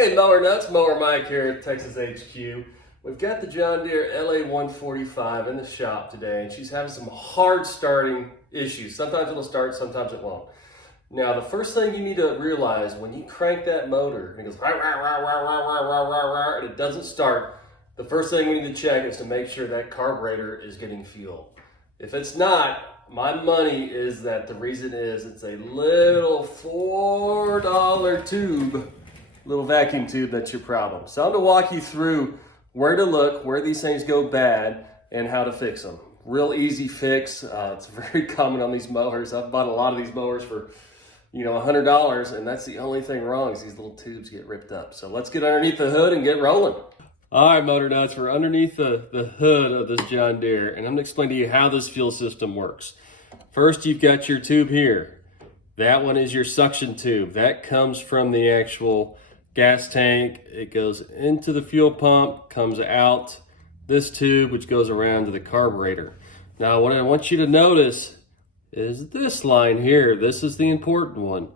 Hey, Mower Nuts, Mower Mike here at Texas HQ. We've got the John Deere LA145 in the shop today, and she's having some hard starting issues. Sometimes it'll start, sometimes it won't. Now, the first thing you need to realize when you crank that motor and it goes rah, rah, rah, rah, rah, rah, rah, rah, rah, and it doesn't start, the first thing we need to check is to make sure that carburetor is getting fuel. If it's not, my money is that the reason is it's a little $4 tube, little vacuum tube that's your problem. So I'm going to walk you through where to look, where these things go bad, and how to fix them. Real easy fix. It's very common on these mowers. I've bought a lot of these mowers for, $100, and that's the only thing wrong is these little tubes get ripped up. So let's get underneath the hood and get rolling. All right, Motor Nuts, we're underneath the hood of this John Deere, and I'm going to explain to you how this fuel system works. First, you've got your tube here. That one is your suction tube. That comes from the actual gas tank. It goes into the fuel pump, comes out this tube, which goes around to the carburetor. Now, what I want you to notice is this line here. This is the important one.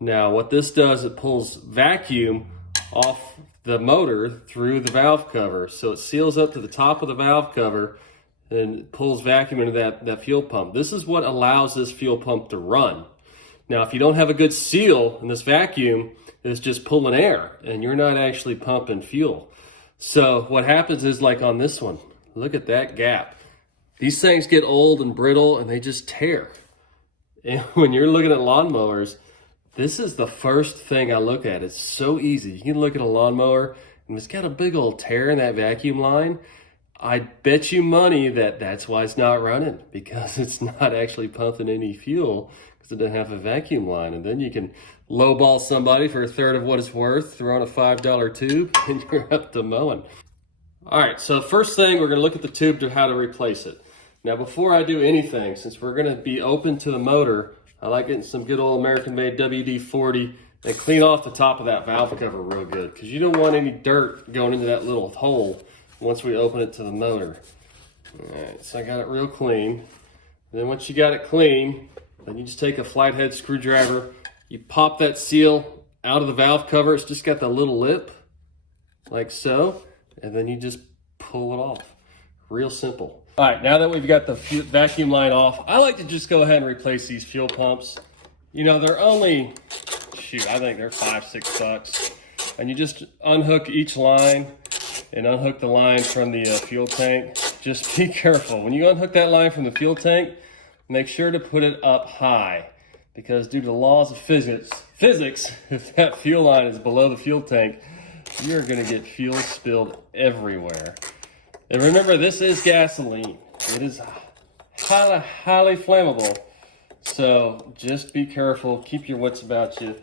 Now, what this does, it pulls vacuum off the motor through the valve cover. So it seals up to the top of the valve cover and pulls vacuum into that fuel pump. This is what allows this fuel pump to run. Now, if you don't have a good seal and this vacuum is just pulling air and you're not actually pumping fuel. So what happens is, like on this one, look at that gap. These things get old and brittle and they just tear. And when you're looking at lawnmowers, this is the first thing I look at. It's so easy. You can look at a lawnmower and it's got a big old tear in that vacuum line. I bet you money that that's why it's not running, because it's not actually pumping any fuel because it doesn't have a vacuum line. And then you can lowball somebody for a third of what it's worth, throw on a $5 tube, and you're up to mowing. All right, so first thing, we're going to look at the tube to how to replace it. Now, before I do anything, since we're going to be open to the motor, I like getting some good old American-made WD-40 and clean off the top of that valve cover real good, because you don't want any dirt going into that little hole once we open it to the motor. All right, so I got it real clean. Then once you got it clean, then you just take a flathead screwdriver, you pop that seal out of the valve cover. It's just got the little lip, like so, and then you just pull it off. Real simple. All right, now that we've got the vacuum line off, I like to just go ahead and replace these fuel pumps. They're only, I think they're $5, $6. And you just unhook each line and unhook the line from the fuel tank. Just be careful. When you unhook that line from the fuel tank, make sure to put it up high, because due to the laws of physics, if that fuel line is below the fuel tank, you're going to get fuel spilled everywhere. And remember, this is gasoline. It is highly, highly flammable. So just be careful. Keep your wits about you.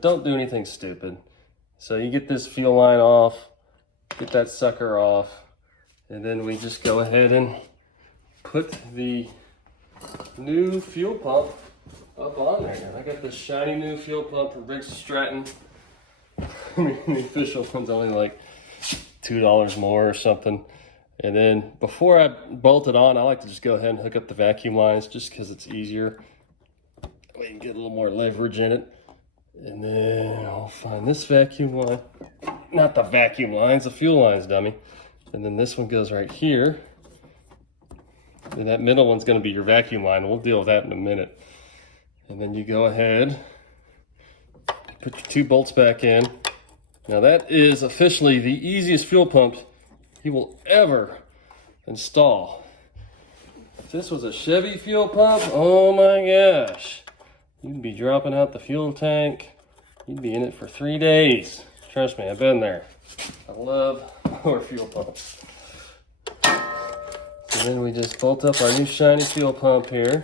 Don't do anything stupid. So you get this fuel line off, get that sucker off, and then we just go ahead and put the new fuel pump up on there. I got this shiny new fuel pump from Briggs and Stratton. The official one's only like $2 more or something. And then before I bolt it on, I like to just go ahead and hook up the vacuum lines, just because it's easier. We can get a little more leverage in it. And then I'll find this vacuum line. Not the vacuum lines, the fuel lines, dummy. And then this one goes right here. And that middle one's going to be your vacuum line. We'll deal with that in a minute. And then you go ahead, put your 2 bolts back in. Now that is officially the easiest fuel pump you will ever install. If this was a Chevy fuel pump, oh my gosh, you'd be dropping out the fuel tank. You'd be in it for 3 days. Trust me, I've been there. I love our fuel pumps. So then we just bolt up our new shiny fuel pump here.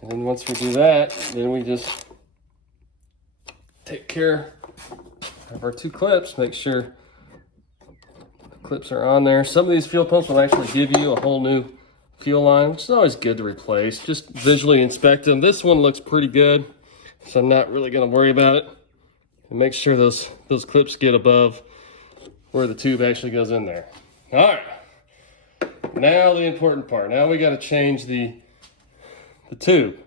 And then once we do that, then we just take care of our 2 clips. Make sure the clips are on there. Some of these fuel pumps will actually give you a whole new fuel line, which is always good to replace. Just visually inspect them. This one looks pretty good, so I'm not really going to worry about it. And make sure those clips get above where the tube actually goes in there. All right, now the important part. Now we got to change the tube.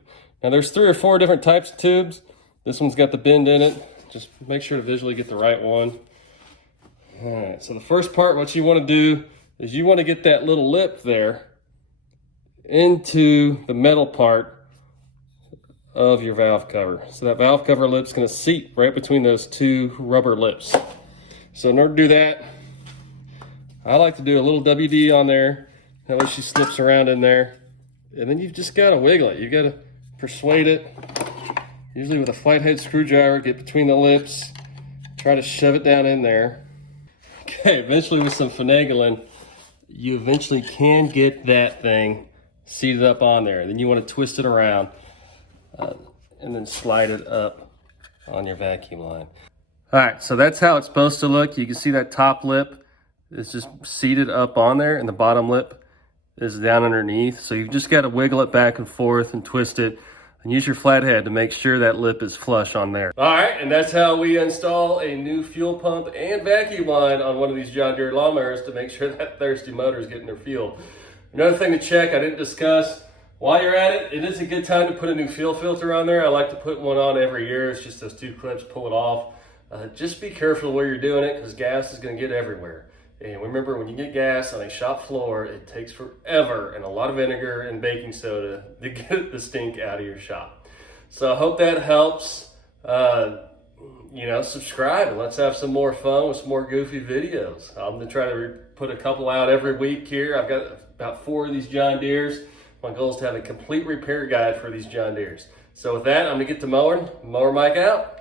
Now there's 3 or 4 different types of tubes. This one's got the bend in it. Just make sure to visually get the right one. All right, so the first part, what you want to do is you want to get that little lip there into the metal part of your valve cover. So that valve cover lip's going to seat right between those 2 rubber lips. So in order to do that, I like to do a little WD on there. That way she slips around in there. And then you've just got to wiggle it. You've got to persuade it. Usually with a flathead screwdriver, get between the lips, try to shove it down in there. Okay, eventually with some finagling, you eventually can get that thing seated up on there. Then you want to twist it around and then slide it up on your vacuum line. All right, so that's how it's supposed to look. You can see that top lip is just seated up on there and the bottom lip is down underneath. So you've just got to wiggle it back and forth and twist it and use your flathead to make sure that lip is flush on there. All right, and that's how we install a new fuel pump and vacuum line on one of these John Deere lawnmowers to make sure that thirsty motor is getting their fuel. Another thing to check I didn't discuss, while you're at it, it is a good time to put a new fuel filter on there. I like to put one on every year. It's just those 2 clips, pull it off. Just be careful where you're doing it because gas is going to get everywhere. And remember, when you get gas on a shop floor, it takes forever and a lot of vinegar and baking soda to get the stink out of your shop. So I hope that helps. Subscribe and let's have some more fun with some more goofy videos. I'm going to try to put a couple out every week here. I've got about 4 of these John Deeres. My goal is to have a complete repair guide for these John Deeres. So with that, I'm going to get to mowing. Mower Mike out.